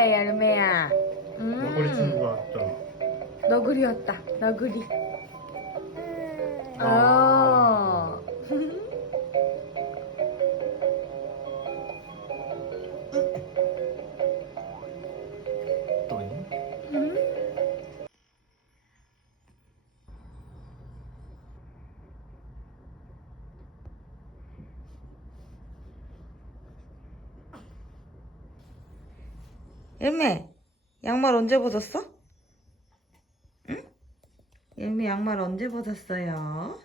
거야 열매야. 너구리 음. 친구가 왔다. 너구리였다. 너구리. 아. 열매, 양말 언제 벗었어? 응? 열매 양말 언제 벗었어요?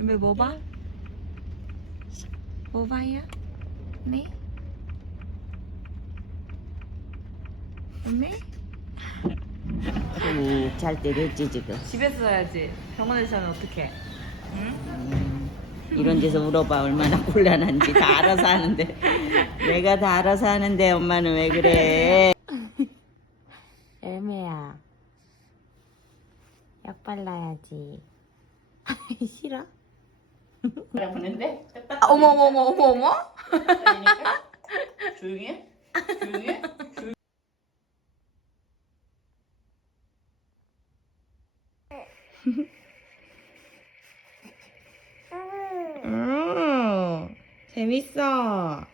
열매 뭐 봐? 뭐 봐요? 네? 열매? 음, 잘 때렸지 지금 집에서 자야지. 병원에서 자면 어떡해? 응? 이런 데서 울어봐 얼마나 곤란한지 다 알아서 하는데 내가 다 알아서 하는데 엄마는 왜 그래 애매야. 약 발라야지. 싫어? 보는데 아, 어머 어머 어머 어머 어머. 조용히 해 조용히 해 음, 재밌어.